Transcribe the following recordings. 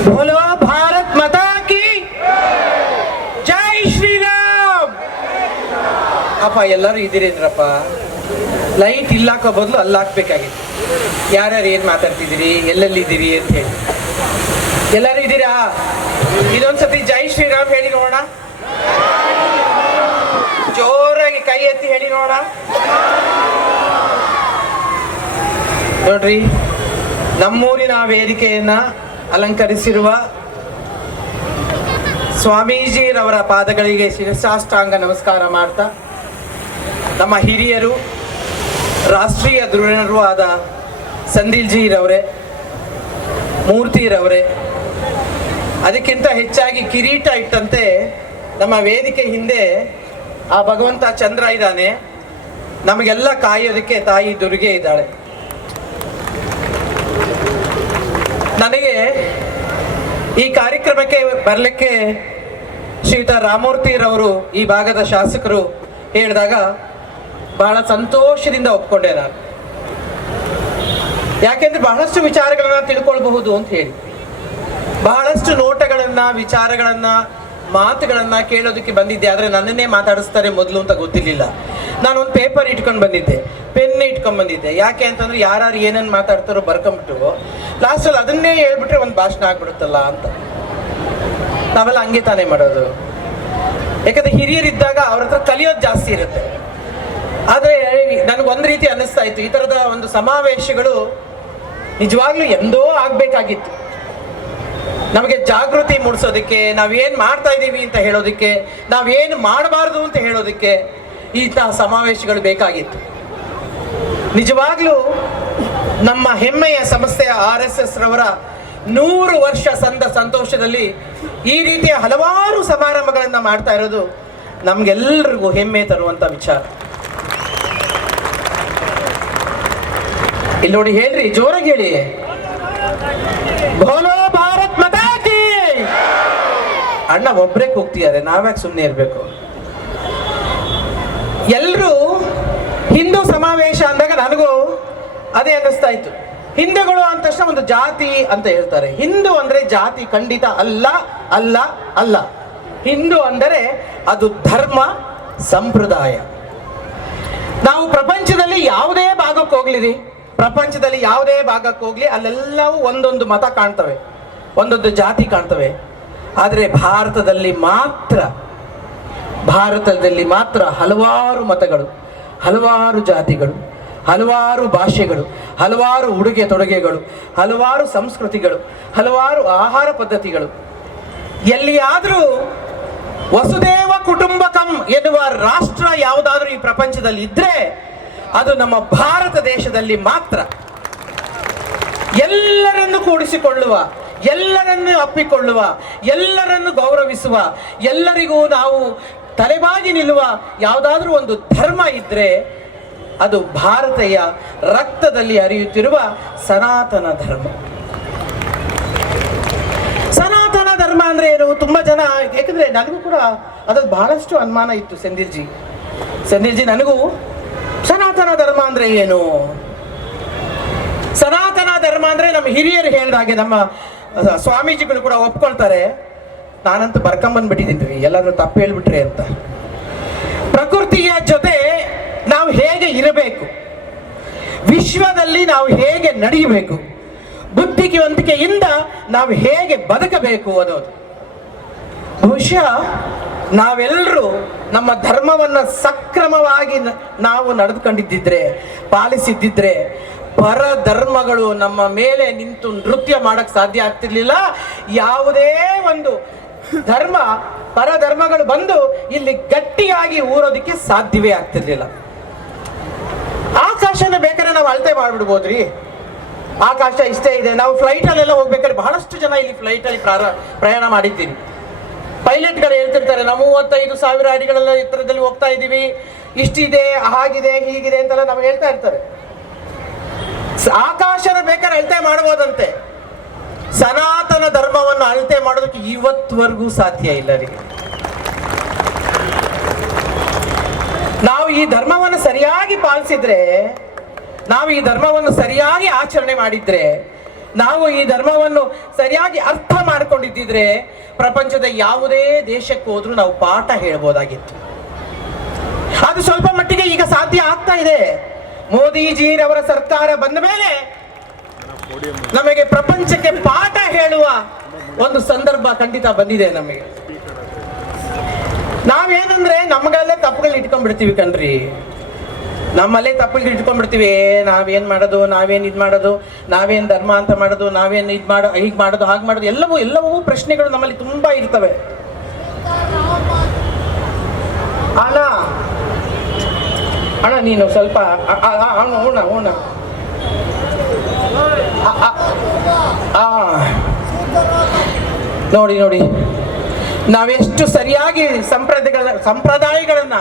बोलो भारत माता की ಜೈ ಶ್ರೀರಾಮ್ ಅಪ್ಪ ಎಲ್ಲರೂ ಇದ್ದೀರೇನ್ರಪ್ಪ ಲೈಟ್ ಇಲ್ಲಾಕೋ ಬದಲು ಅಲ್ಲಿ ಹಾಕ್ಬೇಕಾಗಿತ್ತು ಯಾರ್ಯಾರು ಏನು ಮಾತಾಡ್ತಿದ್ದೀರಿ ಎಲ್ಲೆಲ್ಲಿದ್ದೀರಿ ಅಂತ ಹೇಳಿ ಎಲ್ಲರೂ ಇದ್ದೀರಾ ಇದೊಂದ್ಸತಿ ಜೈ ಶ್ರೀರಾಮ್ ಹೇಳಿ ನೋಡೋಣ ಜೋರಾಗಿ ಕೈ ಎತ್ತಿ ಹೇಳಿ ನೋಡೋಣ ನೋಡ್ರಿ ನಮ್ಮೂರಿನ ವೇದಿಕೆಯನ್ನ ಅಲಂಕರಿಸಿರುವ ಸ್ವಾಮೀಜಿರವರ ಪಾದಗಳಿಗೆ ಶಿರಸಾಷ್ಟಾಂಗ ನಮಸ್ಕಾರ ಮಾಡ್ತಾ, ನಮ್ಮ ಹಿರಿಯರು, ರಾಷ್ಟ್ರೀಯ ಧೃಢರೂ ಆದ ಸಂದಿಲ್ಜಿರವರೇ, ಮೂರ್ತಿರವರೇ, ಅದಕ್ಕಿಂತ ಹೆಚ್ಚಾಗಿ ಕಿರೀಟ ಇಟ್ಟಂತೆ ನಮ್ಮ ವೇದಿಕೆ ಹಿಂದೆ ಆ ಭಗವಂತ ಚಂದ್ರ ಇದ್ದಾನೆ. ನಮಗೆಲ್ಲ ಕಾಯೋದಕ್ಕೆ ತಾಯಿ ದುರ್ಗೆ ಇದ್ದಾಳೆ. ನನಗೆ ಈ ಕಾರ್ಯಕ್ರಮಕ್ಕೆ ಬರಲಿಕ್ಕೆ ಶ್ರೀಯುತ ರಾಮೂರ್ತಿರವರು ಈ ಭಾಗದ ಶಾಸಕರು ಹೇಳಿದಾಗ ಬಹಳ ಸಂತೋಷದಿಂದ ಒಪ್ಕೊಂಡೆ ನಾನು. ಯಾಕೆಂದ್ರೆ ಬಹಳಷ್ಟು ವಿಚಾರಗಳನ್ನ ತಿಳ್ಕೊಳ್ಬಹುದು ಅಂತ ಹೇಳಿ. ಬಹಳಷ್ಟು ನೋಟಗಳನ್ನ, ವಿಚಾರಗಳನ್ನ, ಮಾತುಗಳನ್ನ ಕೇಳೋದಕ್ಕೆ ಬಂದಿದ್ದೆ, ಆದ್ರೆ ನನ್ನನ್ನೇ ಮಾತಾಡಿಸ್ತಾರೆ ಮೊದಲು ಅಂತ ಗೊತ್ತಿರ್ಲಿಲ್ಲ. ನಾನು ಒಂದು ಪೇಪರ್ ಇಟ್ಕೊಂಡು ಬಂದಿದ್ದೆ. ಪೆನ್ ಇಟ್ಕೊಂಡ್ ಬಂದಿದ್ದೆ. ಯಾಕೆ ಅಂತಂದ್ರೆ ಯಾರು ಏನೇನು ಮಾತಾಡ್ತಾರೋ ಬರ್ಕೊಂಬಿಟ್ಟು ಲಾಸ್ಟಲ್ಲಿ ಅದನ್ನೇ ಹೇಳ್ಬಿಟ್ರೆ ಒಂದು ಭಾಷಣ ಆಗ್ಬಿಡುತ್ತಲ್ಲ ಅಂತ. ನಾವೆಲ್ಲ ಹಂಗೆ ತಾನೇ ಮಾಡೋದು. ಯಾಕಂದ್ರೆ ಹಿರಿಯರಿದ್ದಾಗ ಅವ್ರ ಹತ್ರ ಕಲಿಯೋದು ಜಾಸ್ತಿ ಇರುತ್ತೆ. ಆದ್ರೆ ನನಗೊಂದು ರೀತಿ ಅನ್ನಿಸ್ತಾ ಇತ್ತು. ಈ ತರದ ಒಂದು ಸಮಾವೇಶಗಳು ನಿಜವಾಗ್ಲೂ ಎಂದೋ ಆಗಬೇಕಾಗಿತ್ತು. ನಮಗೆ ಜಾಗೃತಿ ಮೂಡಿಸೋದಕ್ಕೆ, ನಾವೇನ್ ಮಾಡ್ತಾ ಇದ್ದೀವಿ ಅಂತ ಹೇಳೋದಕ್ಕೆ, ನಾವೇನು ಮಾಡಬಾರ್ದು ಅಂತ ಹೇಳೋದಕ್ಕೆ ಇಂತಹ ಸಮಾವೇಶಗಳು ಬೇಕಾಗಿತ್ತು. ನಿಜವಾಗ್ಲೂ ನಮ್ಮ ಹೆಮ್ಮೆಯ ಸಂಸ್ಥೆಯ ಆರ್ ಎಸ್ ಎಸ್ ರವರ ನೂರು ವರ್ಷ ಸಂದ ಸಂತೋಷದಲ್ಲಿ ಈ ರೀತಿಯ ಹಲವಾರು ಸಮಾರಂಭಗಳನ್ನು ಮಾಡ್ತಾ ಇರೋದು ನಮ್ಗೆಲ್ಲರಿಗೂ ಹೆಮ್ಮೆ ತರುವಂತ ವಿಚಾರ. ಇಲ್ಲಿ ನೋಡಿ ಹೇಳ್ರಿ, ಜೋರಾಗಿ ಹೇಳಿ. ಭಾರತ್ ಅಣ್ಣ, ಒಬ್ರೇ ಕೂಗ್ತಿದ್ದಾರೆ, ನಾವ್ಯಾಕೆ ಸುಮ್ಮನೆ ಇರಬೇಕು? ಎಲ್ಲರೂ ಹಿಂದೂ ಸಮಾವೇಶ ಅಂದಾಗ ನನಗೂ ಅದೇ ಅನ್ನಿಸ್ತಾ ಇತ್ತು. ಹಿಂದೂಗಳು ಅಂದ ತಕ್ಷಣ ಒಂದು ಜಾತಿ ಅಂತ ಹೇಳ್ತಾರೆ. ಹಿಂದೂ ಅಂದ್ರೆ ಜಾತಿ ಖಂಡಿತ ಅಲ್ಲ ಅಲ್ಲ ಅಲ್ಲ. ಹಿಂದೂ ಅಂದರೆ ಅದು ಧರ್ಮ, ಸಂಪ್ರದಾಯ. ನಾವು ಪ್ರಪಂಚದಲ್ಲಿ ಯಾವುದೇ ಭಾಗಕ್ಕೆ ಹೋಗ್ಲಿರಿ, ಪ್ರಪಂಚದಲ್ಲಿ ಯಾವುದೇ ಭಾಗಕ್ಕೆ ಹೋಗ್ಲಿ, ಅಲ್ಲೆಲ್ಲವೂ ಒಂದೊಂದು ಮತ ಕಾಣ್ತವೆ, ಒಂದೊಂದು ಜಾತಿ ಕಾಣ್ತವೆ. ಆದರೆ ಭಾರತದಲ್ಲಿ ಮಾತ್ರ ಭಾರತದಲ್ಲಿ ಮಾತ್ರ ಹಲವಾರು ಮತಗಳು, ಹಲವಾರು ಜಾತಿಗಳು, ಹಲವಾರು ಭಾಷೆಗಳು, ಹಲವಾರು ಉಡುಗೆ ತೊಡುಗೆಗಳು, ಹಲವಾರು ಸಂಸ್ಕೃತಿಗಳು, ಹಲವಾರು ಆಹಾರ ಪದ್ಧತಿಗಳು. ಎಲ್ಲಿಯಾದರೂ ವಸುದೇವ ಕುಟುಂಬಕಂ ಎನ್ನುವ ರಾಷ್ಟ್ರ ಯಾವುದಾದ್ರೂ ಈ ಪ್ರಪಂಚದಲ್ಲಿ ಇದ್ರೆ ಅದು ನಮ್ಮ ಭಾರತ ದೇಶದಲ್ಲಿ ಮಾತ್ರ. ಎಲ್ಲರನ್ನು ಕೂಡಿಸಿಕೊಳ್ಳುವ, ಎಲ್ಲರನ್ನು ಅಪ್ಪಿಕೊಳ್ಳುವ, ಎಲ್ಲರನ್ನು ಗೌರವಿಸುವ, ಎಲ್ಲರಿಗೂ ನಾವು ತಲೆಬಾಗಿ ನಿಲ್ಲುವ ಯಾವುದಾದ್ರೂ ಒಂದು ಧರ್ಮ ಇದ್ರೆ ಅದು ಭಾರತೀಯ ರಕ್ತದಲ್ಲಿ ಹರಿಯುತ್ತಿರುವ ಸನಾತನ ಧರ್ಮ. ಸನಾತನ ಧರ್ಮ ಅಂದ್ರೆ ಏನು? ತುಂಬಾ ಜನ ಯಾಕಂದ್ರೆ ನನಗೂ ಕೂಡ ಅದ್ರ ಬಹಳಷ್ಟು ಅನುಮಾನ ಇತ್ತು ಸೆಂದಿಲ್ಜಿ. ಸೆಂದಿಲ್ಜಿ, ನನಗೂ ಸನಾತನ ಧರ್ಮ ಅಂದ್ರೆ ಏನು? ಸನಾತನ ಧರ್ಮ ಅಂದ್ರೆ ನಮ್ಮ ಹಿರಿಯರು ಹೇಳಿದಾಗೆ ನಮ್ಮ ಸ್ವಾಮೀಜಿಗಳು ಕೂಡ ಒಪ್ಕೊಳ್ತಾರೆ. ನಾನಂತೂ ಬರ್ಕೊಂಬಂದ್ಬಿಟ್ಟಿದ್ದೀನಿ. ಎಲ್ಲರೂ ತಪ್ಪು ಹೇಳ್ಬಿಟ್ರಿ ಅಂತ. ಪ್ರಕೃತಿಯ ಜೊತೆ ನಾವು ಹೇಗೆ ಇರಬೇಕು? ವಿಶ್ವದಲ್ಲಿ ನಾವು ಹೇಗೆ ನಡೆಯಬೇಕು ಬುದ್ಧಿವಂತಿಕೆಯಿಂದ ನಾವು ಹೇಗೆ ಬದುಕಬೇಕು ಅನ್ನೋದು. ಬಹುಶಃ ನಾವೆಲ್ಲರೂ ನಮ್ಮ ಧರ್ಮವನ್ನ ಸಕ್ರಮವಾಗಿ ನಾವು ನಡೆದುಕೊಂಡಿದ್ದಿದ್ರೆ, ಪಾಲಿಸಿದ್ದಿದ್ರೆ ಪರ ಧರ್ಮಗಳು ನಮ್ಮ ಮೇಲೆ ನಿಂತು ನೃತ್ಯ ಮಾಡಕ್ಕೆ ಸಾಧ್ಯ ಆಗ್ತಿರ್ಲಿಲ್ಲ. ಯಾವುದೇ ಒಂದು ಧರ್ಮ, ಪರಧರ್ಮಗಳು ಬಂದು ಇಲ್ಲಿ ಗಟ್ಟಿಯಾಗಿ ಊರೋದಕ್ಕೆ ಸಾಧ್ಯವೇ ಆಗ್ತಿರ್ಲಿಲ್ಲ. ಆಕಾಶನ ಬೇಕಾದ್ರೆ ನಾವು ಅಳತೆ ಮಾಡ್ಬಿಡ್ಬೋದ್ರಿ? ಆಕಾಶ ಇಷ್ಟೇ ಇದೆ. ನಾವು ಫ್ಲೈಟ್ ಅಲ್ಲೆಲ್ಲ ಹೋಗ್ಬೇಕಾದ್ರೆ ಬಹಳಷ್ಟು ಜನ ಇಲ್ಲಿ ಫ್ಲೈಟ್ ಅಲ್ಲಿ ಪ್ರಾರ, ಪ್ರಯಾಣ ಮಾಡಿದ್ದೀವಿ. ಪೈಲಟ್ಗಳು ಹೇಳ್ತಿರ್ತಾರೆ, ನಾವು ಮೂವತ್ತೈದು ಸಾವಿರ ಅಡಿಗಳೆಲ್ಲ ಎತ್ತರದಲ್ಲಿ ಹೋಗ್ತಾ ಇದ್ದೀವಿ. ಇಷ್ಟಿದೆ, ಹಾಗಿದೆ, ಹೀಗಿದೆ ಅಂತೆಲ್ಲ ನಮ್ಗೆ ಹೇಳ್ತಾ ಇರ್ತಾರೆ. ಆಕಾಶನ ಬೇಕಾದ್ರೆ ಅಳತೆ ಮಾಡಬಹುದಂತೆ ಸನಾತನ ಧರ್ಮವನ್ನು ಅಳತೆ ಮಾಡೋದಕ್ಕೆ ಇವತ್ವರೆಗೂ ಸಾಧ್ಯ ಇಲ್ಲ ರೀ ನಾವು ಈ ಧರ್ಮವನ್ನು ಸರಿಯಾಗಿ ಪಾಲಿಸಿದ್ರೆ, ನಾವು ಈ ಧರ್ಮವನ್ನು ಸರಿಯಾಗಿ ಆಚರಣೆ ಮಾಡಿದ್ರೆ, ನಾವು ಈ ಧರ್ಮವನ್ನು ಸರಿಯಾಗಿ ಅರ್ಥ ಮಾಡಿಕೊಂಡಿದ್ದಿದ್ರೆ, ಪ್ರಪಂಚದ ಯಾವುದೇ ದೇಶಕ್ಕೆ ಹೋದ್ರೂ ನಾವು ಪಾಠ ಹೇಳ್ಬೋದಾಗಿತ್ತು. ಅದು ಸ್ವಲ್ಪ ಮಟ್ಟಿಗೆ ಈಗ ಸಾಧ್ಯ ಆಗ್ತಾ ಇದೆ. ಮೋದಿಜಿರವರ ಸರ್ಕಾರ ಬಂದ ಮೇಲೆ ನಮಗೆ ಪ್ರಪಂಚಕ್ಕೆ ಪಾಠ ಹೇಳುವ ಒಂದು ಸಂದರ್ಭ ಖಂಡಿತ ಬಂದಿದೆ ನಮಗೆ. ನಾವೇನಂದ್ರೆ ನಮಗಲ್ಲೇ ತಪ್ಪುಗಳು ಇಟ್ಕೊಂಡ್ಬಿಡ್ತೀವಿ ಕಣ್ರಿ. ನಮ್ಮಲ್ಲೇ ತಪ್ಪುಗಳು ಇಟ್ಕೊಂಡ್ಬಿಡ್ತೀವಿ. ಏ, ನಾವೇನ್ ಮಾಡೋದು ನಾವೇನ್ ಇದು ಮಾಡೋದು ನಾವೇನ್ ಧರ್ಮ ಅಂತ ಮಾಡೋದು ನಾವೇನ್ ಇದು ಮಾಡೋ ಹೀಗೆ ಮಾಡೋದು ಹಾಗೆ ಮಾಡೋದು ಎಲ್ಲವೂ ಎಲ್ಲವೂ ಪ್ರಶ್ನೆಗಳು ನಮ್ಮಲ್ಲಿ ತುಂಬಾ ಇರ್ತವೆ. ಅಣ್ಣ ಅಣ್ಣ ನೀನು ಸ್ವಲ್ಪ ಹೂಣ ಹೂಣ. ನೋಡಿ ನೋಡಿ. ನಾವೆಷ್ಟು ಸರಿಯಾಗಿ ಸಂಪ್ರದಾಯಗಳ, ಸಂಪ್ರದಾಯಗಳನ್ನ,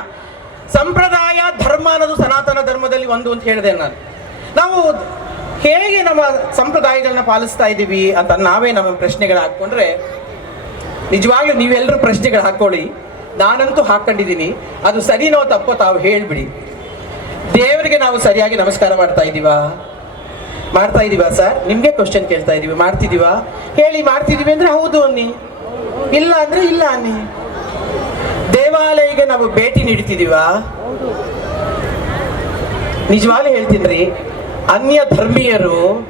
ಸಂಪ್ರದಾಯ, ಧರ್ಮ ಅನ್ನೋದು ಸನಾತನ ಧರ್ಮದಲ್ಲಿ ಒಂದು ಅಂತ ಹೇಳಿದೆ ನಾನು. ನಾವು ಹೇಗೆ ನಮ್ಮ ಸಂಪ್ರದಾಯಗಳನ್ನ ಪಾಲಿಸ್ತಾ ಇದ್ದೀವಿ ಅಂತ ನಾವೇ ನಮ್ಮ ಪ್ರಶ್ನೆಗಳು ಹಾಕ್ಕೊಂಡ್ರೆ, ನಿಜವಾಗ್ಲೂ ನೀವೆಲ್ಲರೂ ಪ್ರಶ್ನೆಗಳು ಹಾಕೊಳ್ಳಿ ನಾನಂತೂ ಹಾಕೊಂಡಿದ್ದೀನಿ ಅದು ಸರಿನೋ ತಪ್ಪೋ ತಾವು ಹೇಳ್ಬಿಡಿ. ದೇವರಿಗೆ ನಾವು ಸರಿಯಾಗಿ ನಮಸ್ಕಾರ ಮಾಡ್ತಾ ಇದ್ದೀವಾ? ಮಾಡ್ತಾ ಇದೀವಾ ಸರ್? ನಿಮಗೆ ಕ್ವಶನ್ ಕೇಳ್ತಾ ಇದೀವಿ. ಮಾಡ್ತಿದೀವಾ? ಹೇಳಿ, ಮಾಡ್ತಿದೀವಿ ಅಂದ್ರೆ ಹೌದು ಅನ್ನಿ. ಇಲ್ಲ ಅಂದ್ರೆ ಇಲ್ಲ ಅನ್ನಿ. ದೇವಾಲಯಕ್ಕೆ ನಾವು ಭೇಟಿ ನೀಡ್ತಿದೀವಾ ನಿಜವಾಗ್ಲೂ ಹೇಳ್ತೀನಿ ಅನ್ಯ ಧರ್ಮೀಯರು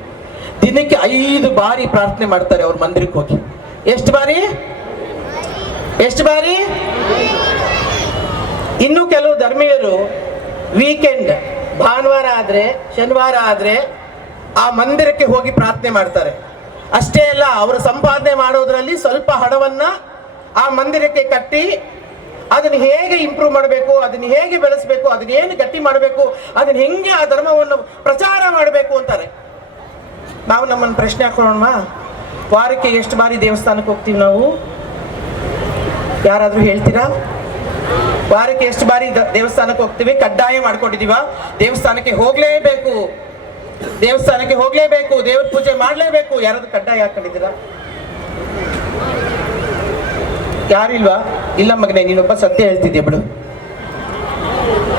ದಿನಕ್ಕೆ ಐದು ಬಾರಿ ಪ್ರಾರ್ಥನೆ ಮಾಡ್ತಾರೆ ಅವ್ರ ಮಂದಿರಕ್ಕೆ ಹೋಗಿ. ಎಷ್ಟು ಬಾರಿ? ಎಷ್ಟು ಬಾರಿ? ಇನ್ನು ಕೆಲವು ಧರ್ಮೀಯರು ವೀಕೆಂಡ್ ಭಾನುವಾರ ಆದ್ರೆ, ಶನಿವಾರ ಆದ್ರೆ ಆ ಮಂದಿರಕ್ಕೆ ಹೋಗಿ ಪ್ರಾರ್ಥನೆ ಮಾಡ್ತಾರೆ. ಅಷ್ಟೇ ಅಲ್ಲ, ಅವರು ಸಂಪಾದನೆ ಮಾಡೋದ್ರಲ್ಲಿ ಸ್ವಲ್ಪ ಹಣವನ್ನ ಆ ಮಂದಿರಕ್ಕೆ ಕಟ್ಟಿ ಅದನ್ನ ಹೇಗೆ ಇಂಪ್ರೂವ್ ಮಾಡಬೇಕು, ಅದನ್ನ ಹೇಗೆ ಬೆಳೆಸಬೇಕು, ಅದನ್ನ ಏನು ಗಟ್ಟಿ ಮಾಡಬೇಕು, ಅದನ್ನ ಹೆಂಗೆ ಆ ಧರ್ಮವನ್ನು ಪ್ರಚಾರ ಮಾಡಬೇಕು ಅಂತಾರೆ. ನಾವು ನಮ್ಮನ್ನು ಪ್ರಶ್ನೆ ಹಾಕೊಳ್ಳೋಣ ವಾರಕ್ಕೆ ಎಷ್ಟು ಬಾರಿ ದೇವಸ್ಥಾನಕ್ಕೆ ಹೋಗ್ತೀವಿ ನಾವು? ಯಾರಾದರೂ ಹೇಳ್ತೀರಾ? ವಾರಕ್ಕೆ ಎಷ್ಟು ಬಾರಿ ದೇವಸ್ಥಾನಕ್ಕೆ ಹೋಗ್ತೀವಿ? ಕಡ್ಡಾಯ ಮಾಡ್ಕೊಂಡಿದೀವ ದೇವಸ್ಥಾನಕ್ಕೆ ಹೋಗ್ಲೇಬೇಕು. ದೇವಸ್ಥಾನಕ್ಕೆ ಹೋಗ್ಲೇಬೇಕು, ದೇವ್ರ ಪೂಜೆ ಮಾಡ್ಲೇಬೇಕು. ಯಾರಾದ್ರೂ ಕಡ್ಡಾಯ ಹಾಕೊಂಡಿದ್ದೀರಾ? ಯಾರಿಲ್ವಾ? ಇಲ್ಲ ಮಗನೇ, ನೀನೊಬ್ಬ ಸತ್ಯ ಹೇಳ್ತಿದ್ದೆ ಬಿಡು.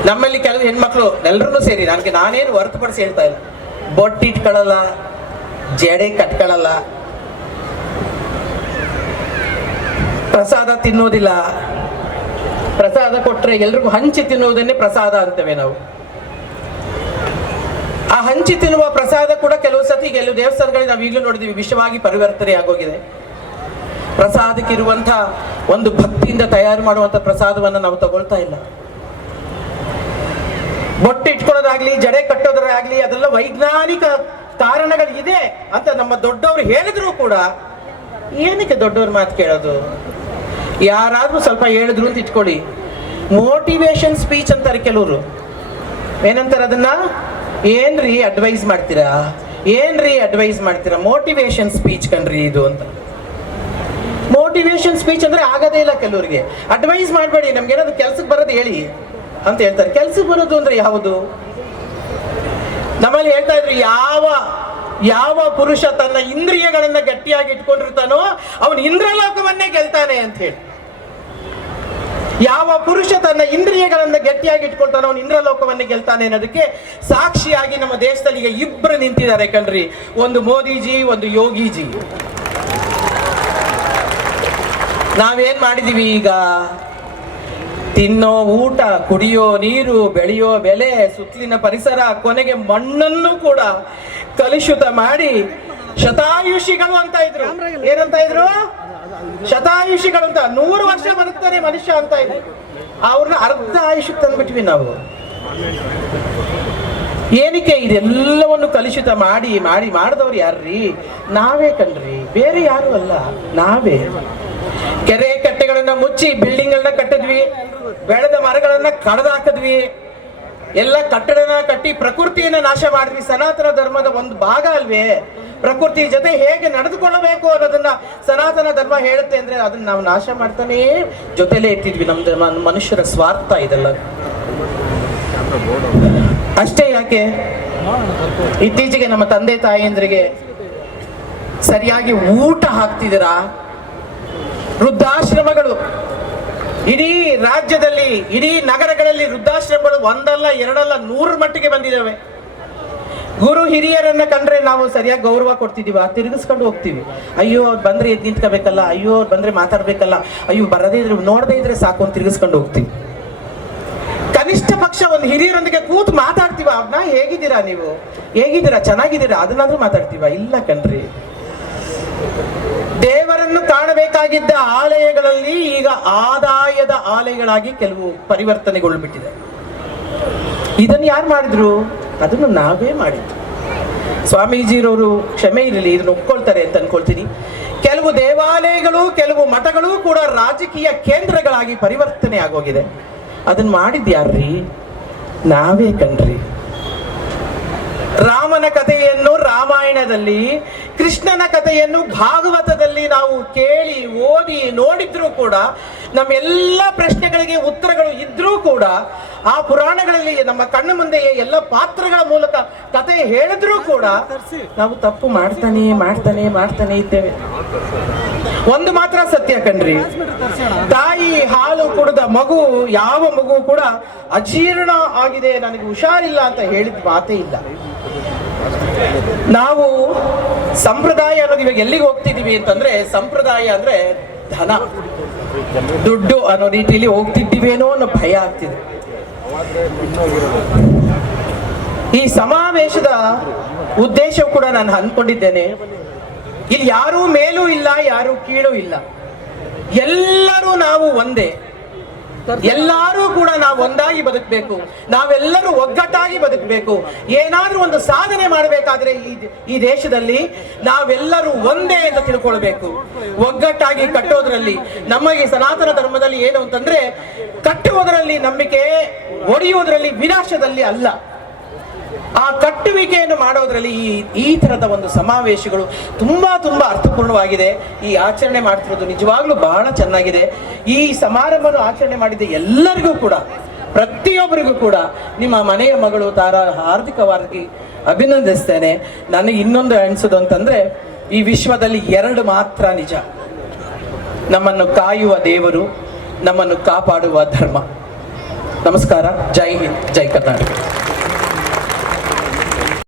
ನಮ್ಮಲ್ಲಿ ಕೆಲವು ಹೆಣ್ಮಕ್ಳು ಎಲ್ಲರೂ ಸೇರಿ, ನನಗೆ ನಾನೇನು ಹೊರತುಪಡಿಸಿ ಹೇಳ್ತಾ ಇಲ್ಲ. ಬೊಟ್ಟಿ ಇಟ್ಕೊಳ್ಳಲ್ಲ, ಜಡೆ ಕಟ್ಕೊಳ್ಳಲ್ಲ. ಪ್ರಸಾದ ತಿನ್ನೋದಿಲ್ಲ. ಪ್ರಸಾದ ಕೊಟ್ರೆ ಎಲ್ರಿಗೂ ಹಂಚಿ ತಿನ್ನುವುದನ್ನೇ ಪ್ರಸಾದ ಅಂತೇವೆ ನಾವು. ಆ ಹಂಚಿ ತಿನ್ನುವ ಪ್ರಸಾದ ಕೂಡ ಕೆಲವು ಸತಿ ಕೆಲವು ದೇವಸ್ಥಾನಗಳಿಗೆ ನಾವು ಈಗಲೂ ನೋಡಿದೀವಿ ವಿಷವಾಗಿ ಪರಿವರ್ತನೆ ಆಗೋಗಿದೆ. ಪ್ರಸಾದಕ್ಕಿರುವಂಥ ಒಂದು ಭಕ್ತಿಯಿಂದ ತಯಾರು ಮಾಡುವಂಥ ಪ್ರಸಾದವನ್ನು ನಾವು ತಗೊಳ್ತಾ ಇಲ್ಲ. ಬೊಟ್ಟೆ ಇಟ್ಕೊಳ್ಳೋದಾಗ್ಲಿ, ಜಡೆ ಕಟ್ಟೋದ್ರಾಗ್ಲಿ, ಅದೆಲ್ಲ ವೈಜ್ಞಾನಿಕ ಕಾರಣಗಳಿದೆ ಅಂತ ನಮ್ಮ ದೊಡ್ಡವರು ಹೇಳಿದ್ರು ಕೂಡ ಏನಕ್ಕೆ ದೊಡ್ಡವ್ರ ಮಾತು ಕೇಳೋದು? ಯಾರಾದ್ರೂ ಸ್ವಲ್ಪ ಹೇಳಿದ್ರು ಅಂತ ಇಟ್ಕೊಳ್ಳಿ. ಮೋಟಿವೇಶನ್ ಸ್ಪೀಚ್ ಅಂತಾರೆ ಕೆಲವರು. ಏನಂತಾರೆ ಅದನ್ನ? ಏನ್ರಿ ಅಡ್ವೈಸ್ ಮಾಡ್ತೀರಾ? ಏನ್ರಿ ಅಡ್ವೈಸ್ ಮಾಡ್ತೀರಾ? ಮೋಟಿವೇಶನ್ ಸ್ಪೀಚ್ ಕಣ್ರಿ ಇದು ಅಂತ. ಮೋಟಿವೇಶನ್ ಸ್ಪೀಚ್ ಅಂದ್ರೆ ಆಗದೇ ಇಲ್ಲ ಕೆಲವರಿಗೆ. ಅಡ್ವೈಸ್ ಮಾಡಬೇಡಿ, ನಮ್ಗೆ ಏನಾದ್ರು ಕೆಲ್ಸಕ್ಕೆ ಬರೋದು ಹೇಳಿ ಅಂತ ಹೇಳ್ತಾರೆ. ಕೆಲ್ಸಕ್ಕೆ ಬರೋದು ಅಂದ್ರೆ ಯಾವುದು? ನಮ್ಮಲ್ಲಿ ಹೇಳ್ತಾ ಇದ್ರು, ಯಾವ ಯಾವ ಪುರುಷ ತನ್ನ ಇಂದ್ರಿಯಗಳನ್ನ ಗಟ್ಟಿಯಾಗಿ ಇಟ್ಕೊಂಡಿರ್ತಾನೋ, ಅವನು ಇಂದ್ರಲೋಕವನ್ನೇ ಗೆಲ್ತಾನೆ ಅಂತ ಹೇಳಿ. ಯಾವ ಪುರುಷ ತನ್ನ ಇಂದ್ರಿಯಗಳನ್ನ ಗಟ್ಟಿಯಾಗಿ ಇಟ್ಕೊಳ್ತಾನೋ ಅವನು ಇಂದ್ರಲೋಕವನ್ನೇ ಗೆಲ್ತಾನೆ ಅನ್ನೋದಕ್ಕೆ ಸಾಕ್ಷಿಯಾಗಿ ನಮ್ಮ ದೇಶದಲ್ಲಿ ಈಗ ಇಬ್ರು ನಿಂತಿದ್ದಾರೆ ಕಣ್ರಿ. ಒಂದು ಮೋದಿಜಿ, ಒಂದು ಯೋಗಿಜಿ. ನಾವೇನ್ ಮಾಡಿದೀವಿ ಈಗ? ತಿನ್ನೋ ಊಟ, ಕುಡಿಯೋ ನೀರು, ಬೆಳೆಯೋ ಬೆಲೆ, ಸುತ್ತಲಿನ ಪರಿಸರ, ಕೊನೆಗೆ ಮಣ್ಣನ್ನು ಕೂಡ ಕಲುಷಿತ ಮಾಡಿ ಶತಾಯುಷಿಗಳು ಅಂತ ಇದ್ರು. ಏನಂತ ಇದ್ರು? ಶತಾಯುಷಿಗಳು ಅಂತ ನೂರು ವರ್ಷ ಬದುಕ್ತಾನೆ ಮನುಷ್ಯ ಅಂತ ಇದೆ. ಅವ್ರನ್ನ ಅರ್ಧ ಆಯುಷ್ಯಕ್ಕೆ ತಂದ್ಬಿಟ್ವಿ ನಾವು. ಏನಕ್ಕೆ ಇದೆಲ್ಲವನ್ನು ಕಲುಷಿತ ಮಾಡಿ ಮಾಡಿ, ಮಾಡಿದವ್ರು ಯಾರ್ರಿ? ನಾವೇ ಕಣ್ರಿ. ಬೇರೆ ಯಾರು ಅಲ್ಲ. ನಾವೇ. ಕೆರೆ ಕಟ್ಟೆಗಳನ್ನ ಮುಚ್ಚಿ ಬಿಲ್ಡಿಂಗ್ ಕಟ್ಟಿದ್ವಿ. ಬೆಳೆದ ಮರಗಳನ್ನ ಕಡ್ದು ಹಾಕಿದ್ವಿ ಎಲ್ಲ ಕಟ್ಟಡನ ಕಟ್ಟಿ ಪ್ರಕೃತಿಯನ್ನ ನಾಶ ಮಾಡಿದ್ವಿ. ಸನಾತನ ಧರ್ಮದ ಒಂದು ಭಾಗ ಅಲ್ವೇ? ಪ್ರಕೃತಿ ಜೊತೆ ಹೇಗೆ ನಡೆದುಕೊಳ್ಳಬೇಕು ಅನ್ನೋದನ್ನ ಸನಾತನ ಧರ್ಮ ಹೇಳುತ್ತೆ ಅಂದ್ರೆ ಅದನ್ನ ನಾವು ನಾಶ ಮಾಡ್ತಾನೇ ಜೊತೆಲೇ ಇರ್ತಿದ್ವಿ. ನಮ್ದು ಮನುಷ್ಯರ ಸ್ವಾರ್ಥ ಇದೆಲ್ಲ. ಅಷ್ಟೇ ಯಾಕೆ? ಇತ್ತೀಚೆಗೆ ನಮ್ಮ ತಂದೆ ತಾಯಿಯಂದ್ರಿಗೆ ಸರಿಯಾಗಿ ಊಟ ಹಾಕ್ತಿದ್ದೀರಾ? ವೃದ್ಧಾಶ್ರಮಗಳು ಇಡೀ ರಾಜ್ಯದಲ್ಲಿ, ಇಡೀ ನಗರಗಳಲ್ಲಿ ವೃದ್ಧಾಶ್ರಮಗಳು ಒಂದಲ್ಲ, ಎರಡಲ್ಲ, ನೂರು ಮಟ್ಟಿಗೆ ಬಂದಿದ್ದಾವೆ. ಗುರು ಹಿರಿಯರನ್ನ ಕಂಡ್ರೆ ನಾವು ಸರಿಯಾಗಿ ಗೌರವ ಕೊಡ್ತಿದೀವ ತಿರುಗಿಸ್ಕೊಂಡು ಹೋಗ್ತೀವಿ. ಅಯ್ಯೋ, ಅವ್ರು ಬಂದ್ರೆ ಎದ್ದು ನಿಂತ್ಕೋಬೇಕಲ್ಲ, ಅಯ್ಯೋ, ಅವ್ರು ಬಂದ್ರೆ ಮಾತಾಡ್ಬೇಕಲ್ಲ, ಅಯ್ಯೋ, ಬರದೇ ಇದ್ರೆ, ನೋಡದೇ ಇದ್ರೆ ಸಾಕು ಅಂತ ತಿರುಗಿಸ್ಕೊಂಡು ಹೋಗ್ತೀವಿ. ಕನಿಷ್ಠ ಪಕ್ಷ ಒಂದು ಹಿರಿಯರೊಂದಿಗೆ ಕೂತು ಮಾತಾಡ್ತೀವ ಅವ್ನ ಹೇಗಿದ್ದೀರಾ ನೀವು? ಹೇಗಿದ್ದೀರಾ? ಚೆನ್ನಾಗಿದ್ದೀರಾ? ಅದನ್ನಾದ್ರೂ ಮಾತಾಡ್ತೀವ? ಇಲ್ಲ ಕಣ್ರಿ. ಕಾಣಬೇಕಾಗಿದ್ದ ಆಲಯಗಳಲ್ಲಿ ಈಗ ಆದಾಯದ ಆಲಯಗಳಾಗಿ ಕೆಲವು ಪರಿವರ್ತನೆಗೊಳ್ಬಿಟ್ಟಿದೆ. ಇದನ್ನು ಯಾರು ಮಾಡಿದ್ರು? ಅದನ್ನು ನಾವೇ ಮಾಡಿದ್ದು. ಸ್ವಾಮೀಜಿರವರು ಕ್ಷಮೆ ಇರಲಿ, ಇದನ್ನು ಒಪ್ಕೊಳ್ತಾರೆ ಅಂತ ಅನ್ಕೊಳ್ತೀನಿ. ಕೆಲವು ದೇವಾಲಯಗಳು, ಕೆಲವು ಮಠಗಳು ಕೂಡ ರಾಜಕೀಯ ಕೇಂದ್ರಗಳಾಗಿ ಪರಿವರ್ತನೆ ಆಗೋಗಿದೆ. ಅದನ್ನ ಮಾಡಿದ್ ಯಾರ್ರೀ? ನಾವೇ ಕಣ್ರಿ. ರಾಮನ ಕಥೆಯನ್ನು ರಾಮಾಯಣದಲ್ಲಿ ಕೃಷ್ಣನ ಕಥೆಯನ್ನು ಭಾಗವತದಲ್ಲಿ ನಾವು ಕೇಳಿ, ಓದಿ, ನೋಡಿದ್ರೂ ಕೂಡ, ನಮ್ಮೆಲ್ಲ ಪ್ರಶ್ನೆಗಳಿಗೆ ಉತ್ತರಗಳು ಇದ್ರೂ ಕೂಡ, ಆ ಪುರಾಣಗಳಲ್ಲಿ ನಮ್ಮ ಕಣ್ಣ ಮುಂದೆಯೇ ಎಲ್ಲ ಪಾತ್ರಗಳ ಮೂಲಕ ಕಥೆ ಹೇಳಿದ್ರೂ ಕೂಡ ನಾವು ತಪ್ಪು ಮಾಡ್ತಾನೆ ಮಾಡ್ತಾನೆ ಮಾಡ್ತಾನೆ ಇದ್ದೇವೆ. ಒಂದು ಮಾತ್ರ ಸತ್ಯ ಕಣ್ರಿ. ತಾಯಿ ಹಾಲು ಕುಡಿದ ಮಗು, ಯಾವ ಮಗು ಕೂಡ ಅಜೀರ್ಣ ಆಗಿದೆ, ನನಗೆ ಹುಷಾರಿಲ್ಲ ಅಂತ ಹೇಳಿದ ಮಾತೇ ಇಲ್ಲ. ನಾವು ಸಂಪ್ರದಾಯ ಅನ್ನೋದು ಇವಾಗ ಎಲ್ಲಿಗೆ ಹೋಗ್ತಿದೀವಿ ಅಂತಂದ್ರೆ, ಸಂಪ್ರದಾಯ ಅಂದ್ರೆ ಧನ. ದುಡ್ಡು ಅನ್ನೋ ರೀತಿಯಲ್ಲಿ ಹೋಗ್ತಿದ್ದೀವೇನೋ ಅನ್ನೋ ಭಯ ಆಗ್ತಿದೆ. ಈ ಸಮಾವೇಶದ ಉದ್ದೇಶ ಕೂಡ ನಾನು ಅಂದ್ಕೊಂಡಿದ್ದೇನೆ. ಇಲ್ಲಿ ಯಾರೂ ಮೇಲೂ ಇಲ್ಲ, ಯಾರೂ ಕೀಳು ಇಲ್ಲ. ಎಲ್ಲರೂ ನಾವು ಒಂದೇ. ಎಲ್ಲರೂ ಕೂಡ ನಾವು ಒಂದಾಗಿ ಬದುಕಬೇಕು. ನಾವೆಲ್ಲರೂ ಒಗ್ಗಟ್ಟಾಗಿ ಬದುಕಬೇಕು. ಏನಾದ್ರೂ ಒಂದು ಸಾಧನೆ ಮಾಡಬೇಕಾದ್ರೆ ಈ ಈ ದೇಶದಲ್ಲಿ ನಾವೆಲ್ಲರೂ ಒಂದೇ ಅಂತ ತಿಳ್ಕೊಳ್ಬೇಕು. ಒಗ್ಗಟ್ಟಾಗಿ ಕಟ್ಟೋದ್ರಲ್ಲಿ ನಮಗೆ ಸನಾತನ ಧರ್ಮದಲ್ಲಿ ಏನು ಅಂತಂದ್ರೆ ಕಟ್ಟುವುದರಲ್ಲಿ ನಂಬಿಕೆ, ಒಡೆಯುವುದರಲ್ಲಿ ವಿನಾಶದಲ್ಲಿ ಅಲ್ಲ. ಆ ಕಟ್ಟುವಿಕೆಯನ್ನು ಮಾಡೋದ್ರಲ್ಲಿ ಈ ಈ ತರದ ಒಂದು ಸಮಾವೇಶಗಳು ತುಂಬಾ ತುಂಬ ಅರ್ಥಪೂರ್ಣವಾಗಿದೆ. ಈ ಆಚರಣೆ ಮಾಡ್ತಿರೋದು ನಿಜವಾಗ್ಲೂ ಬಹಳ ಚೆನ್ನಾಗಿದೆ. ಈ ಸಮಾರಂಭನ ಆಚರಣೆ ಮಾಡಿದ ಎಲ್ಲರಿಗೂ ಕೂಡ, ಪ್ರತಿಯೊಬ್ಬರಿಗೂ ಕೂಡ ನಿಮ್ಮ ಮನೆಯ ಮಗಳು ತಾರ ಹಾರ್ದಿಕವಾಗಿ ಅಭಿನಂದಿಸ್ತೇನೆ. ನನಗೆ ಇನ್ನೊಂದು ಅನಿಸೋದು ಅಂತಂದ್ರೆ, ಈ ವಿಶ್ವದಲ್ಲಿ ಎರಡು ಮಾತ್ರ ನಿಜ. ನಮ್ಮನ್ನು ಕಾಯುವ ದೇವರು, ನಮ್ಮನ್ನು ಕಾಪಾಡುವ ಧರ್ಮ. ನಮಸ್ಕಾರ. ಜೈ ಹಿಂದ್, ಜೈ ಕರ್ನಾಟಕ.